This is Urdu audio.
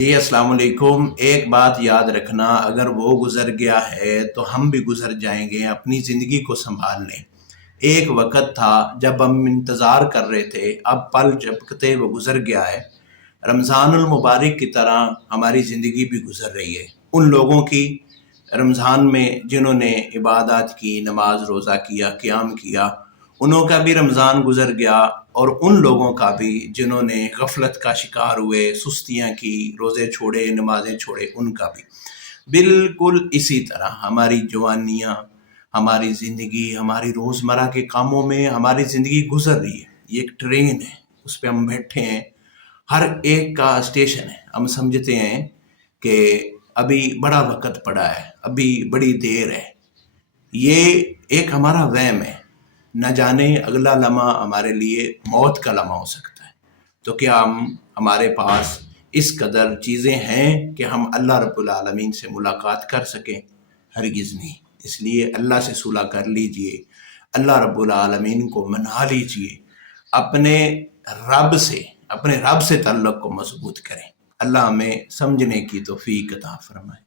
جی السلام علیکم۔ ایک بات یاد رکھنا، اگر وہ گزر گیا ہے تو ہم بھی گزر جائیں گے۔ اپنی زندگی کو سنبھال لیں۔ ایک وقت تھا جب ہم انتظار کر رہے تھے، اب پل جھپکتے وہ گزر گیا ہے۔ رمضان المبارک کی طرح ہماری زندگی بھی گزر رہی ہے، ان لوگوں کی رمضان میں جنہوں نے عبادات کی، نماز روزہ کیا، قیام کیا، انہوں کا بھی رمضان گزر گیا، اور ان لوگوں کا بھی جنہوں نے غفلت کا شکار ہوئے، سستیاں کی، روزے چھوڑے، نمازیں چھوڑے، ان کا بھی۔ بالکل اسی طرح ہماری جوانیاں، ہماری زندگی، ہماری روزمرہ کے کاموں میں ہماری زندگی گزر رہی ہے۔ یہ ایک ٹرین ہے، اس پہ ہم بیٹھے ہیں، ہر ایک کا اسٹیشن ہے۔ ہم سمجھتے ہیں کہ ابھی بڑا وقت پڑا ہے، ابھی بڑی دیر ہے۔ یہ ایک ہمارا وہم ہے، نہ جانے اگلا لمحہ ہمارے لیے موت کا لمحہ ہو سکتا ہے۔ تو کیا ہمارے پاس اس قدر چیزیں ہیں کہ ہم اللہ رب العالمین سے ملاقات کر سکیں؟ ہرگز نہیں۔ اس لیے اللہ سے صلح کر لیجئے، اللہ رب العالمین کو منا لیجئے، اپنے اپنے رب سے تعلق کو مضبوط کریں۔ اللہ ہمیں سمجھنے کی توفیق عطا فرمائے۔